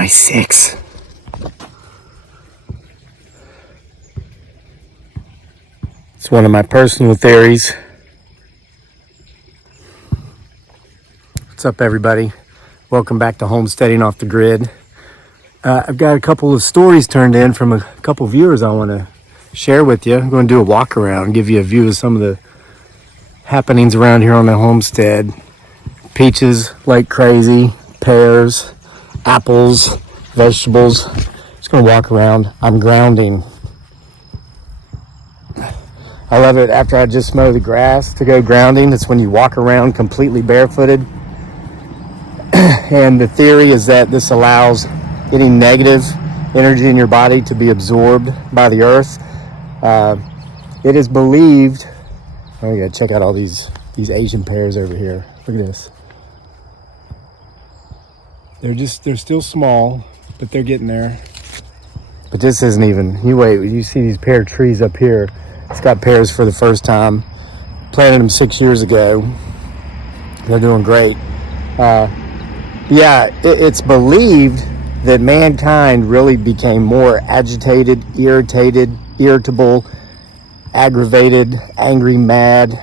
my 6. It's one of my personal theories. What's up, everybody? Welcome back to Homesteading Off the Grid. I've got a couple of stories turned in from a couple viewers I want to share with you. I'm going to do a walk around, give you a view of some of the happenings around here on the homestead. Peaches like crazy, pears, apples, vegetables. Just going to walk around. I'm grounding. I love it after I just mow the grass to go grounding. It's when you walk around completely barefooted. And the theory is that this allows any negative energy in your body to be absorbed by the earth. It is believed, oh yeah, check out all these Asian pears over here. Look at this. They're still small, but they're getting there. But this isn't even, you see these pear trees up here. It's got pears for the first time. Planted them 6 years ago. They're doing great. It's believed that mankind really became more agitated, irritated, irritable, aggravated, angry, mad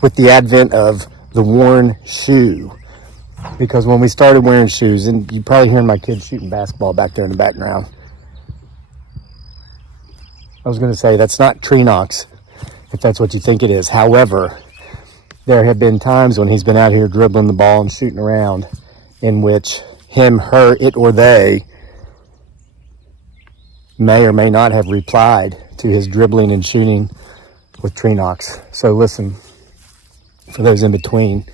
with the advent of the worn shoe. Because when we started wearing shoes, and you're probably hearing my kids shooting basketball back there in the background. I was going to say that's not tree knocks, if that's what you think it is. However, there have been times when he's been out here dribbling the ball and shooting around in which him, her, it, or they may or may not have replied to his dribbling and shooting with tree knocks. So listen, for those in between.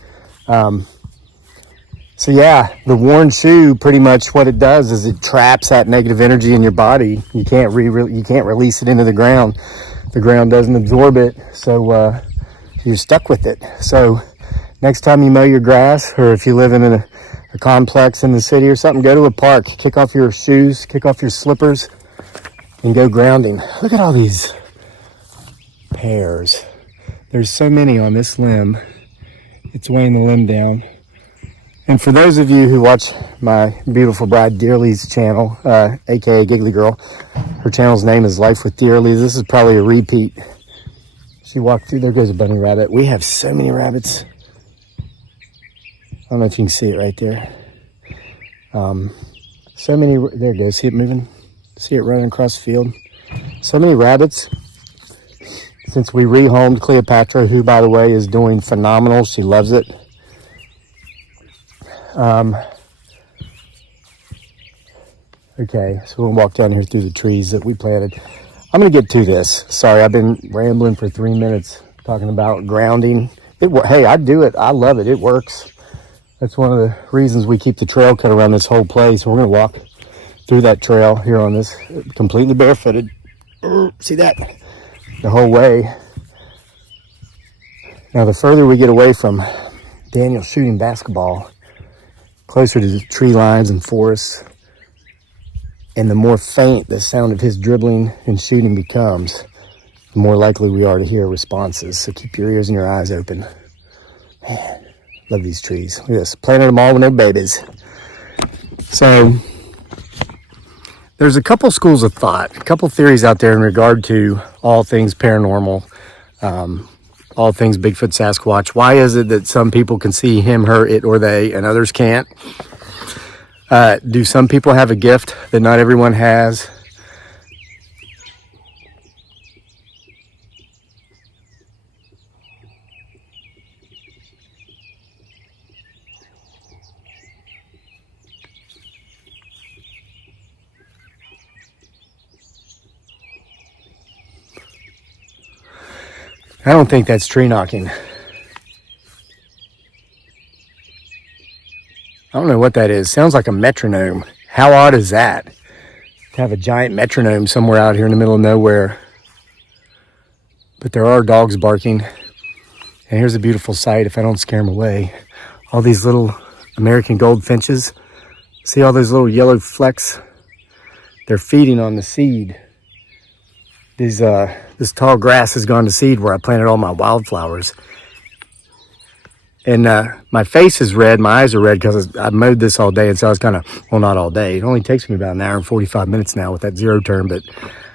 The worn shoe, pretty much what it does is it traps that negative energy in your body. You can't release it into the ground. The ground doesn't absorb it, so you're stuck with it. So next time you mow your grass, or if you live in a complex in the city or something, go to a park, kick off your shoes, kick off your slippers, and go grounding. Look at all these pears. There's so many on this limb. It's weighing the limb down. And for those of you who watch my beautiful bride Dearly's channel, aka Giggly Girl, her channel's name is Life with Dearly. This is probably a repeat. She walked through, there goes a bunny rabbit. We have so many rabbits. I don't know if you can see it right there. So many, there it goes, see it moving? See it running across the field? So many rabbits. Since we rehomed Cleopatra, who by the way is doing phenomenal. She loves it. Okay, so we'll walk down here through the trees that we planted. I'm going to get to this. Sorry, I've been rambling for 3 minutes talking about grounding. Hey, I do it. I love it. It works. That's one of the reasons we keep the trail cut around this whole place. We're going to walk through that trail here on this, completely barefooted. See that? The whole way. Now, the further we get away from Daniel shooting basketball, closer to the tree lines and forests, and the more faint the sound of his dribbling and shooting becomes, the more likely we are to hear responses. So keep your ears and your eyes open. Man, love these trees. Look at this. Planted them all when they're babies. So there's a couple schools of thought, a couple theories out there in regard to all things paranormal, all things Bigfoot Sasquatch. Why is it that some people can see him, her, it, or they, and others can't? Do some people have a gift that not everyone has? I don't think that's tree knocking. I don't know what that is. Sounds like a metronome. How odd is that? To have a giant metronome somewhere out here in the middle of nowhere. But there are dogs barking. And here's a beautiful sight if I don't scare them away. All these little American goldfinches. See all those little yellow flecks? They're feeding on the seed. This tall grass has gone to seed where I planted all my wildflowers. And my face is red, my eyes are red because I mowed this all day, and so I was kind of, well, not all day. It only takes me about an hour and 45 minutes now with that zero turn, but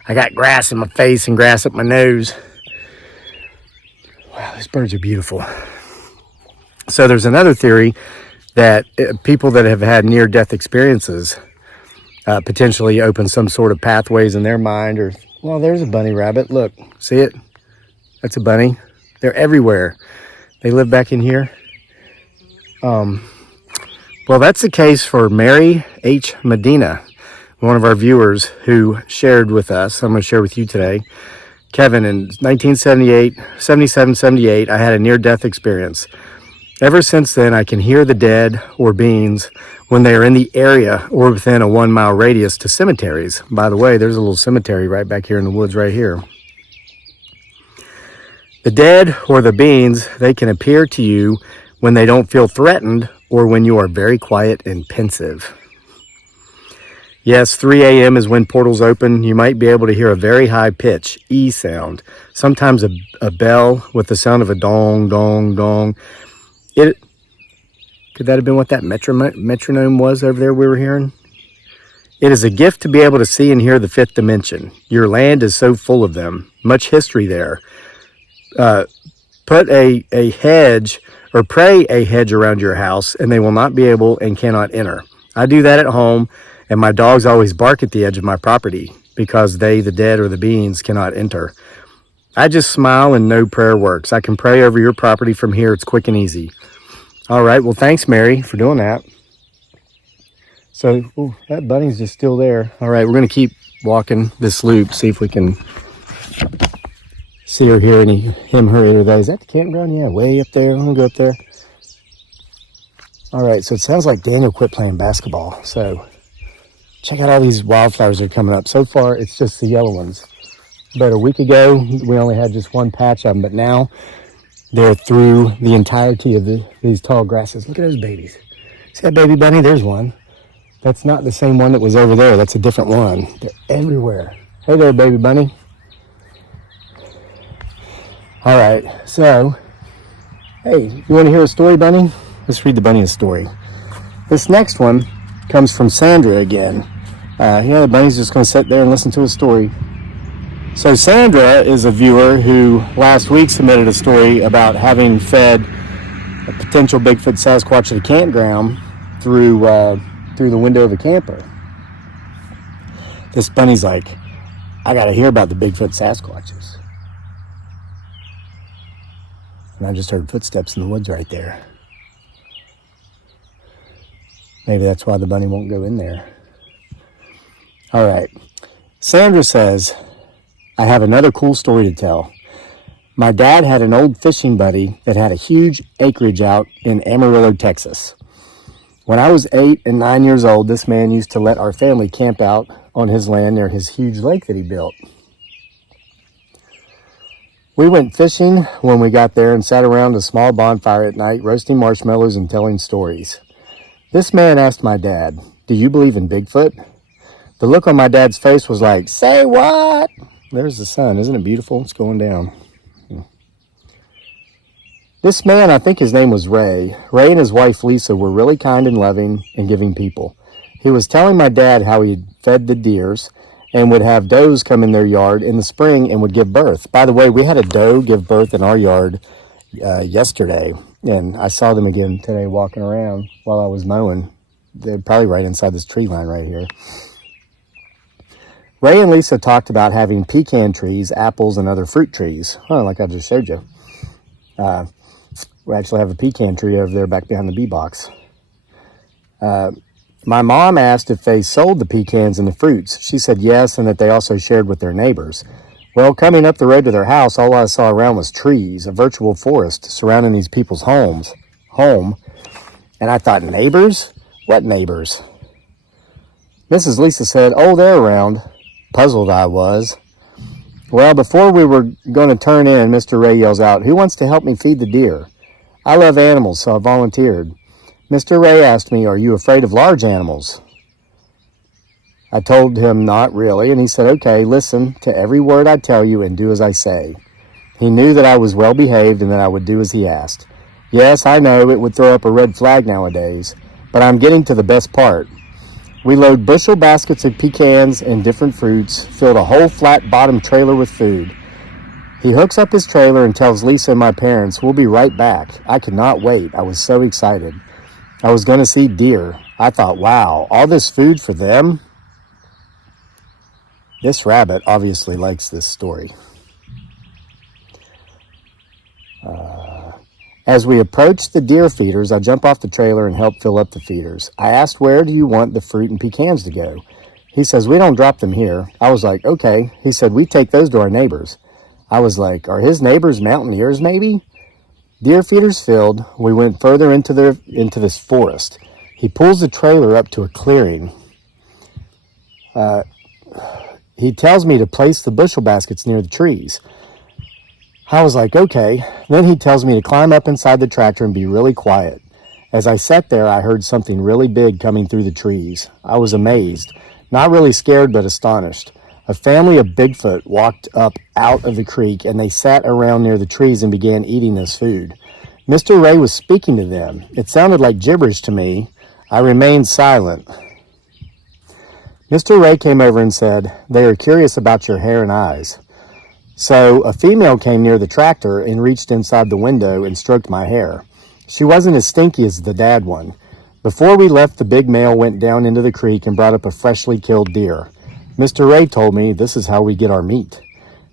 I got grass in my face and grass up my nose. Wow, these birds are beautiful. So there's another theory that people that have had near-death experiences potentially open some sort of pathways in their mind, or, well, there's a bunny rabbit. Look, see it? That's a bunny. They're everywhere. They live back in here. Well, that's the case for Mary H. Medina, one of our viewers who shared with us. I'm going to share with you today. Kevin, in 1978, I had a near-death experience. Ever since then, I can hear the dead or beings when they are in the area or within a 1-mile radius to cemeteries. By the way, there's a little cemetery right back here in the woods right here. The dead or the beings, they can appear to you when they don't feel threatened or when you are very quiet and pensive. Yes, 3 a.m. is when portals open. You might be able to hear a very high pitch, E sound. Sometimes a bell with the sound of a dong, dong, dong. Could that have been what that metronome was over there we were hearing? It is a gift to be able to see and hear the fifth dimension. Your land is so full of them. Much history there. Put a hedge or pray a hedge around your house, and they will not be able and cannot enter. I do that at home, and my dogs always bark at the edge of my property because they, the dead or the beings, cannot enter. I just smile and know prayer works. I can pray over your property from here. It's quick and easy. All right. Well, thanks, Mary, for doing that. So, that bunny's just still there. All right. We're going to keep walking this loop, see if we can see or hear him, her, or they. Is that the campground? Yeah, way up there. I'm going to go up there. All right. So, it sounds like Daniel quit playing basketball. So, check out all these wildflowers that are coming up. So far, it's just the yellow ones. About a week ago, we only had just one patch of them, but now they're through the entirety of these tall grasses. Look at those babies. See that baby bunny? There's one. That's not the same one that was over there. That's a different one. They're everywhere. Hey there, baby bunny. All right, so, hey, you want to hear a story, bunny? Let's read the bunny a story. This next one comes from Sandra again. The bunny's just going to sit there and listen to a story. So Sandra is a viewer who last week submitted a story about having fed a potential Bigfoot Sasquatch at a campground through the window of a camper. This bunny's like, I got to hear about the Bigfoot Sasquatches. And I just heard footsteps in the woods right there. Maybe that's why the bunny won't go in there. All right. Sandra says, I have another cool story to tell. My dad had an old fishing buddy that had a huge acreage out in Amarillo, Texas. When I was 8 and 9 years old, this man used to let our family camp out on his land near his huge lake that he built. We went fishing when we got there and sat around a small bonfire at night, roasting marshmallows and telling stories. This man asked my dad, "Do you believe in Bigfoot?" The look on my dad's face was like, "Say what?" There's the sun. Isn't it beautiful? It's going down. This man, I think his name was Ray. Ray and his wife, Lisa, were really kind and loving and giving people. He was telling my dad how he fed the deers and would have does come in their yard in the spring and would give birth. By the way, we had a doe give birth in our yard yesterday, and I saw them again today walking around while I was mowing. They're probably right inside this tree line right here. Ray and Lisa talked about having pecan trees, apples, and other fruit trees. Like I just showed you. We actually have a pecan tree over there back behind the bee box. My mom asked if they sold the pecans and the fruits. She said yes, and that they also shared with their neighbors. Well, coming up the road to their house, all I saw around was trees, a virtual forest surrounding these people's home. And I thought, neighbors? What neighbors? Mrs. Lisa said, "Oh, they're around." Puzzled I was. Well, before we were going to turn in, Mr. Ray yells out, "Who wants to help me feed the deer?" I love animals, so I volunteered. Mr. Ray asked me, "Are you afraid of large animals?" I told him not really, and he said, "Okay, listen to every word I tell you and do as I say." He knew that I was well behaved and that I would do as he asked. Yes, I know it would throw up a red flag nowadays, but I'm getting to the best part. We load bushel baskets of pecans and different fruits, filled a whole flat bottom trailer with food. He hooks up his trailer and tells Lisa and my parents, we'll be right back. I could not wait. I was so excited. I was going to see deer. I thought, wow, all this food for them? This rabbit obviously likes this story. As we approach the deer feeders, I jump off the trailer and help fill up the feeders. I asked, where do you want the fruit and pecans to go? He says, we don't drop them here. I was like, okay. He said, we take those to our neighbors. I was like, are his neighbors mountaineers maybe? Deer feeders filled, we went further into this forest. He pulls the trailer up to a clearing. He tells me to place the bushel baskets near the trees. I was like, okay. Then he tells me to climb up inside the tractor and be really quiet. As I sat there, I heard something really big coming through the trees. I was amazed, not really scared, but astonished. A family of Bigfoot walked up out of the creek, and they sat around near the trees and began eating this food. Mr. Ray was speaking to them. It sounded like gibberish to me. I remained silent. Mr. Ray came over and said, they are curious about your hair and eyes. So a female came near the tractor and reached inside the window and stroked my hair. She wasn't as stinky as the dad one. Before we left, the big male went down into the creek and brought up a freshly killed deer. Mr. Ray told me this is how we get our meat.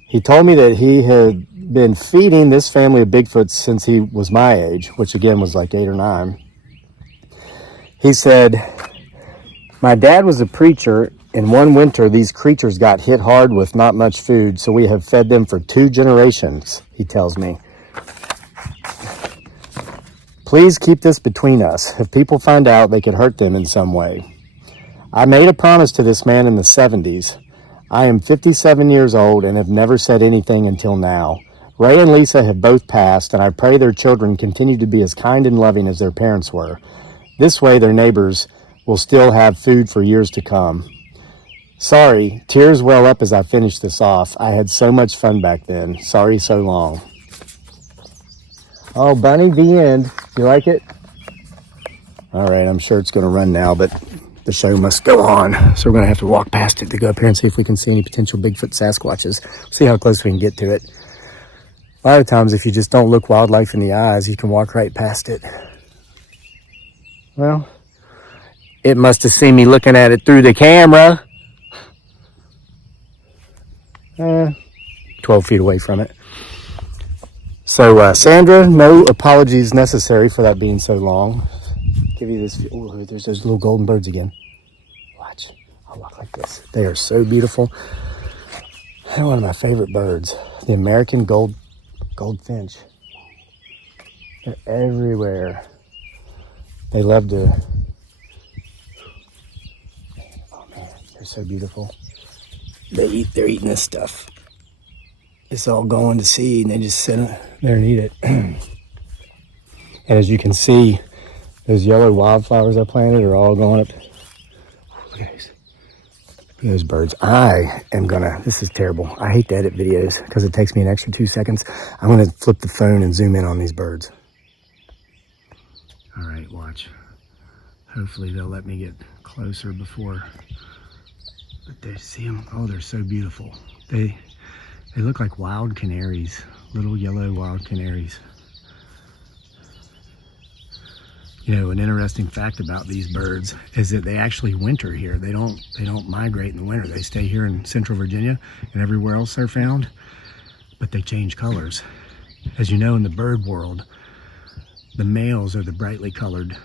He told me that he had been feeding this family of Bigfoots since he was my age, which again was like 8 or 9. He said, my dad was a preacher, and one winter these creatures got hit hard with not much food, so we have fed them for 2 generations, he tells me. Please keep this between us. If people find out, they could hurt them in some way. I made a promise to this man in the 70s. I am 57 years old and have never said anything until now. Ray and Lisa have both passed, and I pray their children continue to be as kind and loving as their parents were. This way, their neighbors will still have food for years to come. Sorry, tears well up as I finish this off. I had so much fun back then. Sorry so long. Oh, Bunny, the end. You like it? All right, I'm sure it's going to run now, but the show must go on. So we're going to have to walk past it to go up here and see if we can see any potential Bigfoot Sasquatches. See how close we can get to it. A lot of times, if you just don't look wildlife in the eyes, you can walk right past it. Well, it must have seen me looking at it through the camera. 12 feet away from it. So, Sandra, no apologies necessary for that being so long. Give you this. Oh, there's those little golden birds again. Watch. I'll walk like this. They are so beautiful. They're one of my favorite birds. The American goldfinch. They're everywhere. They love to. Oh man, they're so beautiful. They're eating this stuff. It's all going to seed, and they just sit there and eat it. And as you can see, those yellow wildflowers I planted are all going up. Look at these. Look at those birds. This is terrible. I hate to edit videos because it takes me an extra 2 seconds. I'm going to flip the phone and zoom in on these birds. All right, watch. Hopefully they'll let me get closer before. But they see them. Oh, they're so beautiful. They look like wild canaries, little yellow wild canaries. You know, an interesting fact about these birds is that they actually winter here. They don't migrate in the winter. They stay here in central Virginia and everywhere else they're found, but they change colors. As you know, in the bird world, the males are the brightly colored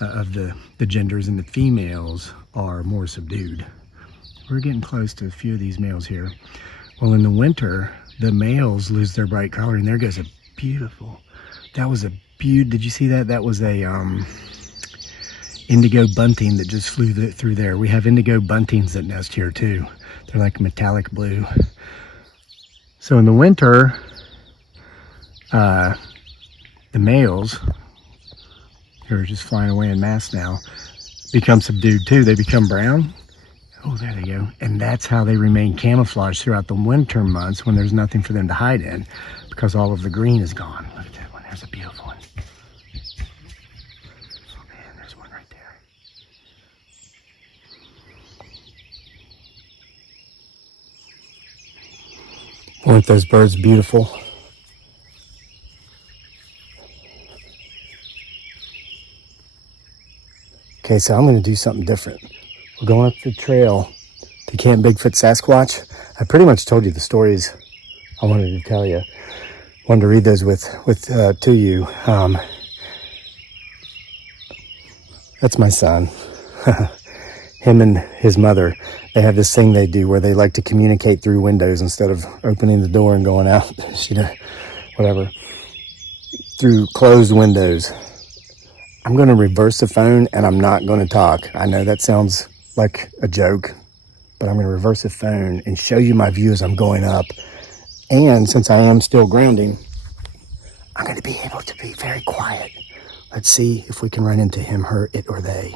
of the genders, and the females are more subdued. We're getting close to a few of these males here. Well, in the winter, the males lose their bright color, and there goes a beautiful, did you see that? That was a indigo bunting that just flew through there. We have indigo buntings that nest here too. They're like metallic blue. So in the winter, the males, who are just flying away en masse now, become subdued too. They become brown. Oh, there they go. And that's how they remain camouflaged throughout the winter months when there's nothing for them to hide in, because all of the green is gone. Look at that one there's a beautiful one. Oh man, there's one right there. Weren't those birds beautiful? Okay, so I'm going to do something different. We're going up the trail to Camp Bigfoot Sasquatch. I pretty much told you the stories I wanted to tell you. Wanted to read those to you. That's my son. Him and his mother, they have this thing they do where they like to communicate through windows instead of opening the door and going out, whatever, through closed windows. I'm going to reverse the phone and I'm not going to talk. I know that sounds like a joke, but I'm going to reverse the phone and show you my view as I'm going up. And since I am still grounding, I'm going to be able to be very quiet. Let's see if we can run into him, her, it, or they.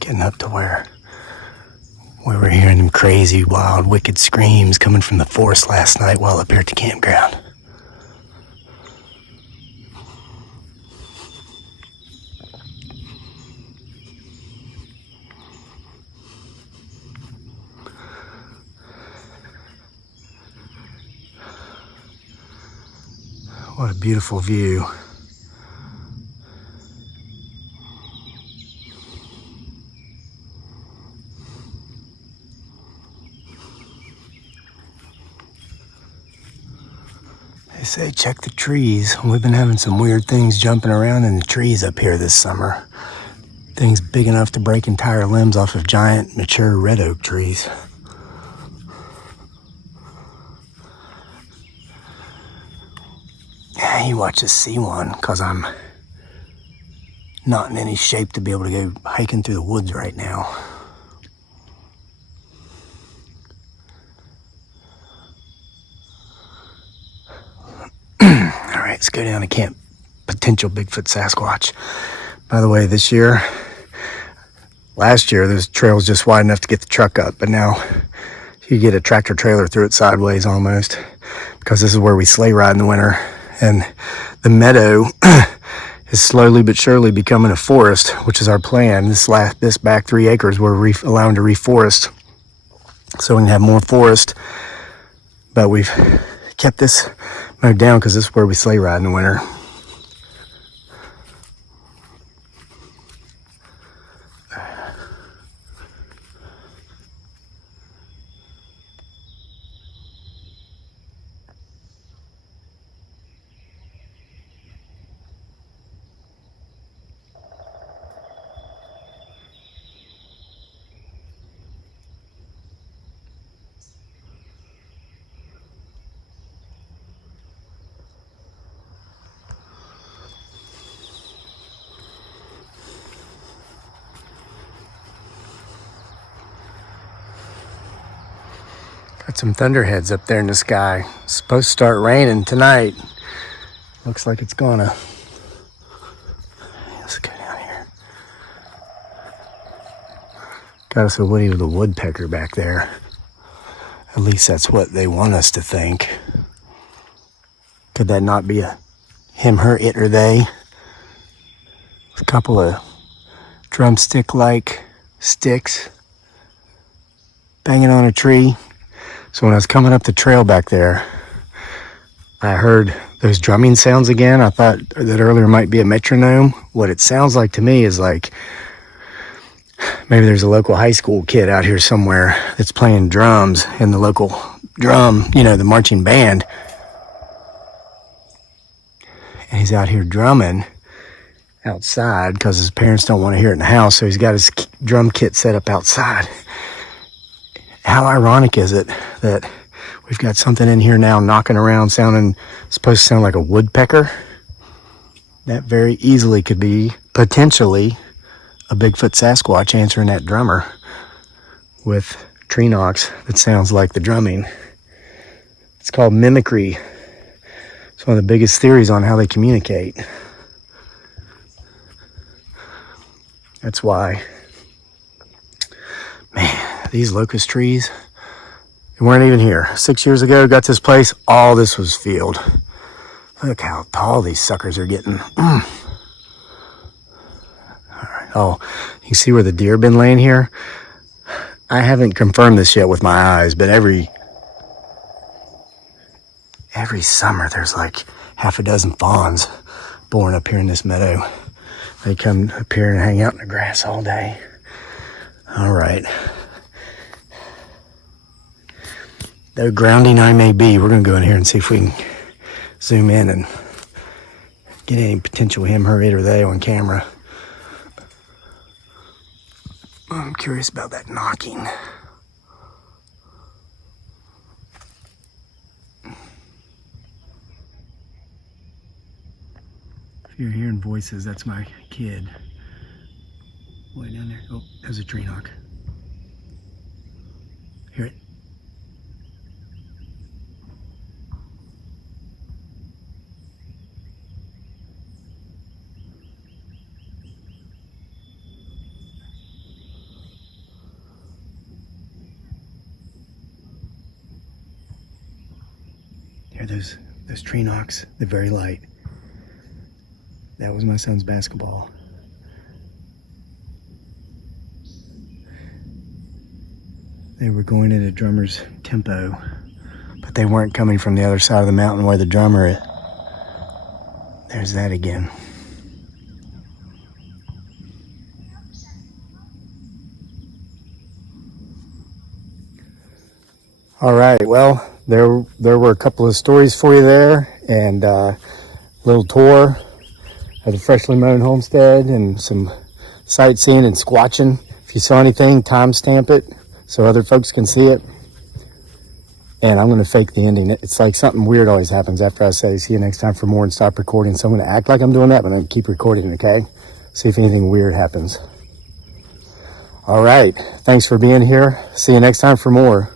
Getting up to where we were hearing them crazy, wild, wicked screams coming from the forest last night while up here at the campground. What a beautiful view. They say check the trees. We've been having some weird things jumping around in the trees up here this summer. Things big enough to break entire limbs off of giant, mature red oak trees. Yeah, you watch us see one, because I'm not in any shape to be able to go hiking through the woods right now. All right, let's go down to Camp Potential Bigfoot Sasquatch. By the way, last year, this trail was just wide enough to get the truck up, but now you get a tractor trailer through it sideways almost, because this is where we sleigh ride in the winter. And the meadow is slowly but surely becoming a forest, which is our plan. This back 3 acres we're allowing to reforest, so we can have more forest. But we've kept this mowed down because this is where we sleigh ride in the winter. Got some thunderheads up there in the sky. It's supposed to start raining tonight. Looks like it's gonna. Let's go down here. Got us a Woody with a woodpecker back there. At least that's what they want us to think. Could that not be a him, her, it, or they? A couple of drumstick-like sticks banging on a tree. So when I was coming up the trail back there, I heard those drumming sounds again. I thought that earlier might be a metronome. What it sounds like to me is like maybe there's a local high school kid out here somewhere that's playing drums in the local drum, the marching band. And he's out here drumming outside because his parents don't want to hear it in the house. So he's got his drum kit set up outside. How ironic is it that we've got something in here now knocking around supposed to sound like a woodpecker? That very easily could be potentially a Bigfoot Sasquatch answering that drummer with tree knocks that sounds like the drumming. It's called mimicry. It's one of the biggest theories on how they communicate. That's why, man, these locust trees, they weren't even here. 6 years ago, got this place, all this was field. Look how tall these suckers are getting. All right. Oh, you see where the deer have been laying here? I haven't confirmed this yet with my eyes, but every summer there's like half a dozen fawns born up here in this meadow. They come up here and hang out in the grass all day. All right. Though grounding I may be, we're going to go in here and see if we can zoom in and get any potential him, her, it, or they on camera. I'm curious about that knocking. If you're hearing voices, that's my kid. Way down there. Oh, there's a tree knock. Hear it? Hear those tree knocks? They're very light. That was my son's basketball. They were going at a drummer's tempo, but they weren't coming from the other side of the mountain where the drummer is. There's that again. All right, well, there were a couple of stories for you there, and a little tour of the freshly mown homestead and some sightseeing and squatching. If you saw anything, timestamp it so other folks can see it. And I'm going to fake the ending. It's like something weird always happens after I say see you next time for more and stop recording. So I'm going to act like I'm doing that, but then keep recording, okay? See if anything weird happens. All right, thanks for being here. See you next time for more.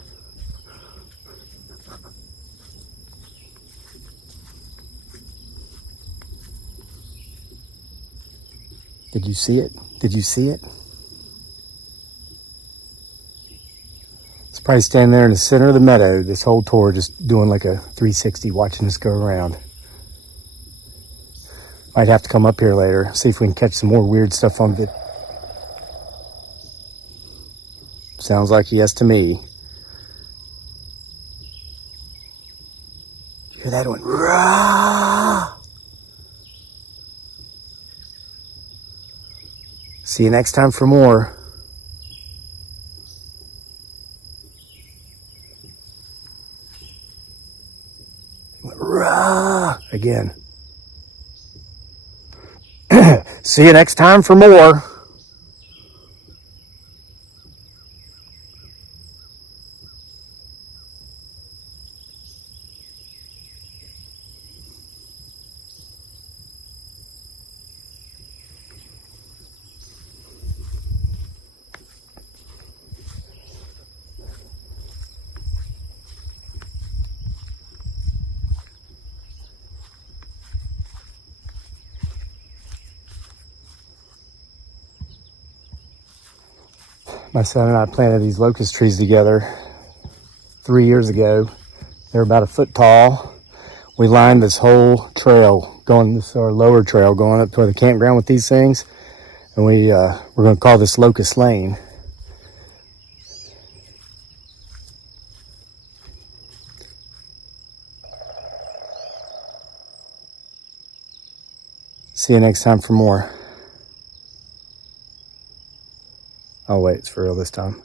Did you see it? Did you see it? It's probably standing there in the center of the meadow this whole tour, just doing like a 360, watching us go around. Might have to come up here later, see if we can catch some more weird stuff on video. Sounds like a yes to me. Hear that one? Rah! See you next time for more. Rah! Again. See you next time for more. My son and I planted these locust trees together 3 years ago. They're about a foot tall. We lined this whole trail this our lower trail going up toward the campground with these things. And we're going to call this Locust Lane. See you next time for more. Oh wait, it's for real this time.